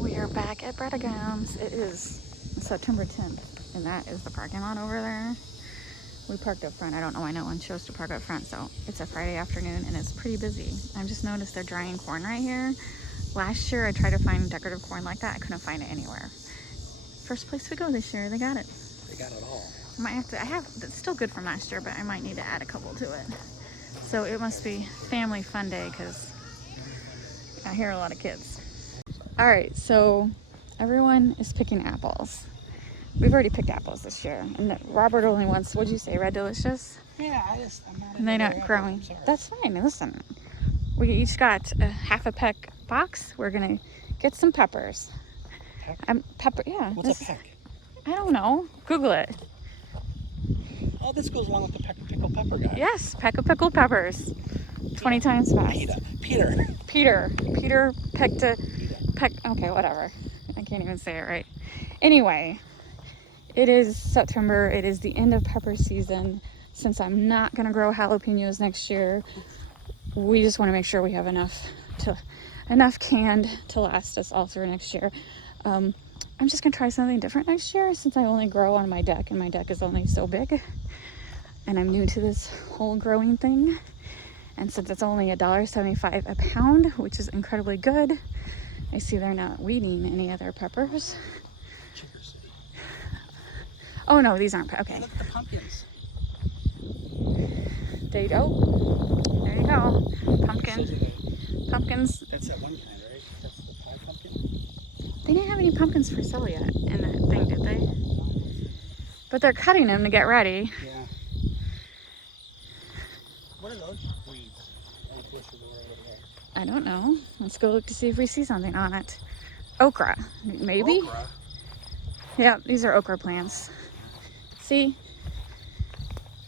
We are back at Braeutigams. It is September 10th, and that is the parking lot over there. We parked up front. I don't know why no one chose to park up front, so it's a Friday afternoon, and it's pretty busy. I've just noticed they're drying corn right here. Last year, I tried to find decorative corn like that. I couldn't find it anywhere. First place we go this year, they got it. They got it all. I might have to, it's still good from last year, but I might need to add a couple to it. So it must be family fun day, because I hear a lot of kids. All right, so everyone is picking apples. We've already picked apples this year, and Robert only wants, what'd you say, Red Delicious? Yeah, I'm not. And they're not growing. That's fine. Listen, we each got a half a peck box. We're gonna get some peppers. Peck? Yeah. What's a peck? I don't know. Google it. Oh, this goes along with the pickled pepper guy. Yes, peck of pickled peppers. 20 times fast. Peter picked a peck. Okay, whatever. I can't even say it right. Anyway, it is September. It is the end of pepper season. Since I'm not gonna grow jalapenos next year, we just want to make sure we have enough canned to last us all through next year. I'm just gonna try something different next year, since I only grow on my deck, and my deck is only so big, and I'm new to this whole growing thing. And since it's only $1.75 a pound, which is incredibly good, I see they're not weeding any other peppers. Oh no, these aren't. Okay. Look at the pumpkins. There you go. There you go. Pumpkins. That's that one kind, right? That's the pie pumpkin. They didn't have any pumpkins for sale yet in that thing, did they? But they're cutting them to get ready. Yeah. What are those weeds? I don't know. Let's go look to see if we see something on it. Okra, maybe? Okra? Yeah, these are okra plants. See?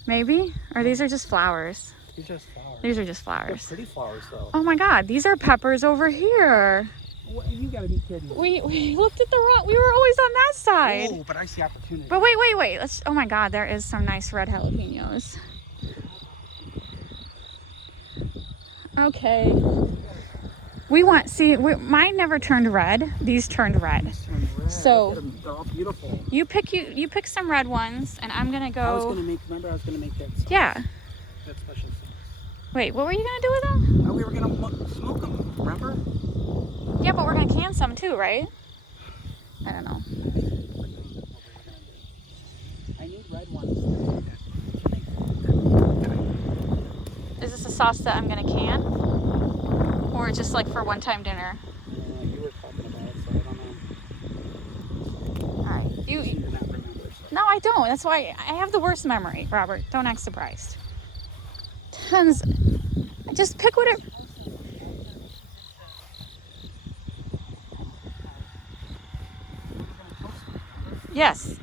Maybe? Or these are just flowers. These are just flowers. These are just flowers. They're pretty flowers, though. Oh my God, these are peppers over here. What, you gotta be kidding me. We looked at the wrong, we were always on that side. Oh, but I see opportunity. But wait. Oh my God, there is some nice red jalapenos. Okay. Mine never turned red. These turned red. So they're all beautiful. You pick some red ones, and I'm gonna go. I was gonna make that sauce. Yeah. That special sauce. Wait, what were you gonna do with them? Oh, we were gonna smoke them. Remember? Yeah, but we're gonna can some too, right? I don't know. I need red ones. Is this a sauce that I'm gonna can, or just like for one-time dinner? You were talking about it, so I don't know. All right, You do not remember. So. No, I don't. That's why I have the worst memory, Robert. Don't act surprised. Tons. Just pick whatever. Yes.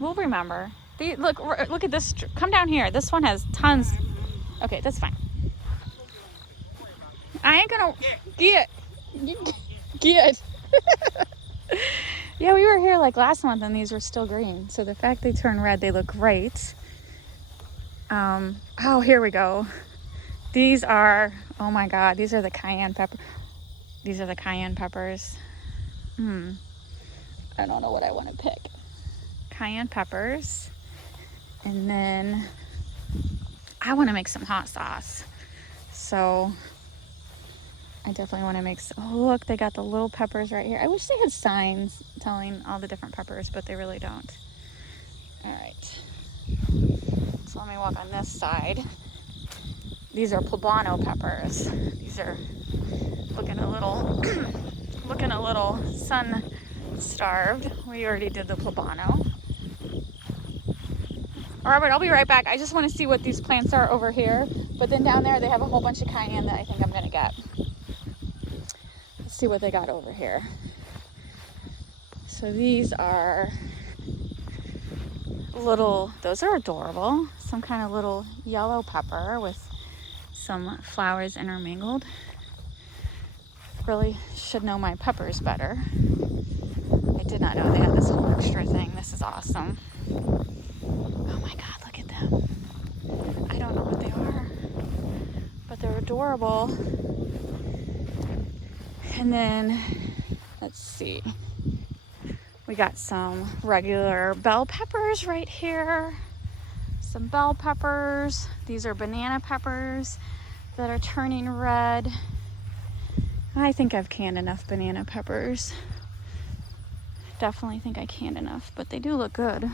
We'll remember. Look at this. Come down here. This one has tons. Okay, that's fine. I ain't gonna get. Yeah, we were here like last month, and these were still green. So the fact they turn red, they look great. Oh, here we go. These are. Oh my God, these are the cayenne pepper. These are the cayenne peppers. I don't know what I want to pick. Cayenne peppers. And then I want to make some hot sauce. So I definitely want to make some. Oh, look, they got the little peppers right here. I wish they had signs telling all the different peppers, but they really don't. All right. So let me walk on this side. These are poblano peppers. These are looking a little sun starved. We already did the poblano. Robert, I'll be right back. I just want to see what these plants are over here. But then down there, they have a whole bunch of cayenne that I think I'm going to get. Let's see what they got over here. So these are those are adorable. Some kind of little yellow pepper with some flowers intermingled. Really should know my peppers better. I did not know they had this whole extra thing. This is awesome. Oh my God, look at them. I don't know what they are, but they're adorable. And then, let's see. We got some regular bell peppers right here. Some bell peppers. These are banana peppers that are turning red. I think I've canned enough banana peppers. Definitely think I canned enough, but they do look good.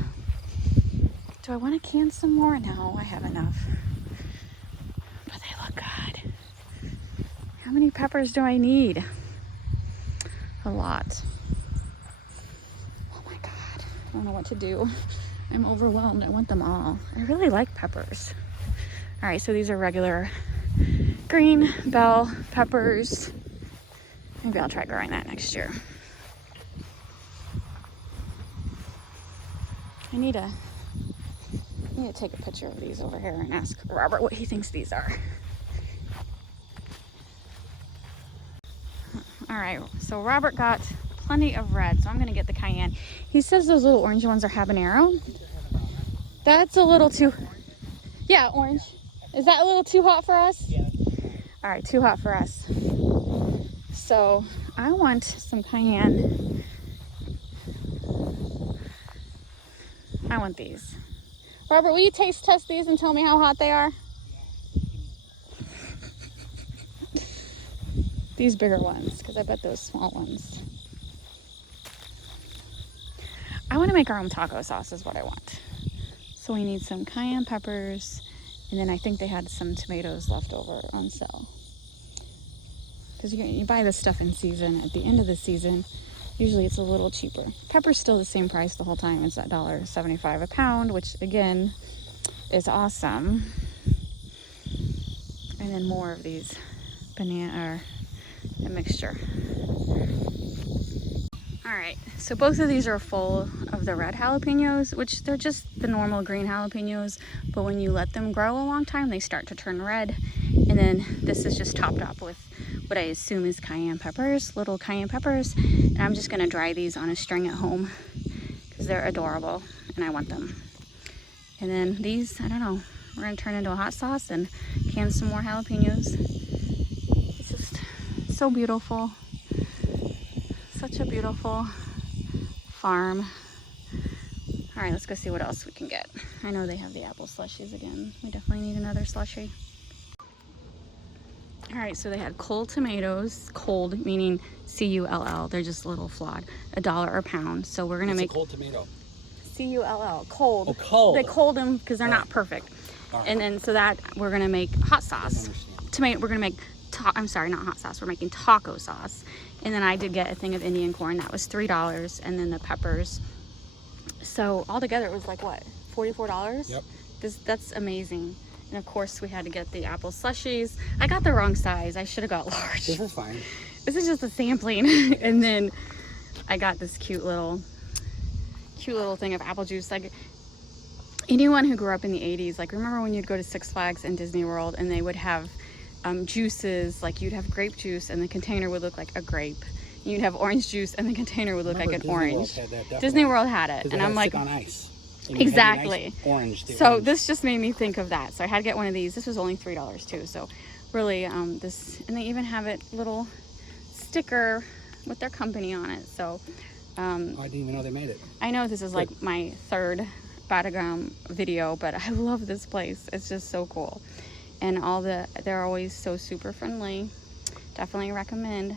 Do I want to can some more? No, I have enough. But they look good. How many peppers do I need? A lot. Oh my God. I don't know what to do. I'm overwhelmed. I want them all. I really like peppers. All right, so these are regular green bell peppers. Maybe I'll try growing that next year. I need to take a picture of these over here and ask Robert what he thinks these are. All right, so Robert got plenty of red, so I'm gonna get the cayenne. He says those little orange ones are habanero. That's a little too, yeah, orange. Is that a little too hot for us? Yeah. All right, too hot for us. So I want some cayenne. I want these. Robert, will you taste test these and tell me how hot they are? These bigger ones, because I bet those small ones. I want to make our own taco sauce is what I want. So we need some cayenne peppers, and then I think they had some tomatoes left over on sale. Because you buy this stuff in season. At the end of the season, usually it's a little cheaper. Pepper's still the same price the whole time. It's $1.75 a pound, which again is awesome. And then more of these banana or a mixture. All right, so both of these are full of the red jalapenos, which they're just the normal green jalapenos, but when you let them grow a long time, they start to turn red. And then this is just topped up with what I assume is cayenne peppers, little cayenne peppers. And I'm just gonna dry these on a string at home because they're adorable and I want them. And then these, I don't know, we're gonna turn into a hot sauce and can some more jalapenos. It's just so beautiful. Such a beautiful farm. All right, let's go see what else we can get. I know they have the apple slushies again. We definitely need another slushie. All right, so they had cold tomatoes, cold meaning C-U-L-L. They're just a little flawed, $1 a pound. So we're gonna make a cold tomato. C-U-L-L, cold. Oh, cold. They cold them because they're not perfect. Right. And then so that we're gonna make hot sauce. Tomato. We're gonna make. I'm sorry, not hot sauce. We're making taco sauce. And then I did get a thing of Indian corn that was $3, and then the peppers. So altogether it was like what, $44? Yep. That's amazing. And of course we had to get the apple slushies. I got the wrong size. I should have got large. This is fine. This is just a sampling. And then I got this cute little thing of apple juice. Like anyone who grew up in the 80s, like remember when you'd go to Six Flags and Disney World and they would have juices, like you'd have grape juice and the container would look like a grape. You'd have orange juice and the container would look like an orange. Disney World had it, and I'm like, on ice. exactly. Nice orange. So this just made me think of that. So I had to get one of these. This was only $3 too. So really, this, and they even have it little sticker with their company on it. So I didn't even know they made it. I know this is like my third Braeutigam video, but I love this place. It's just so cool. And they're always so super friendly. Definitely recommend.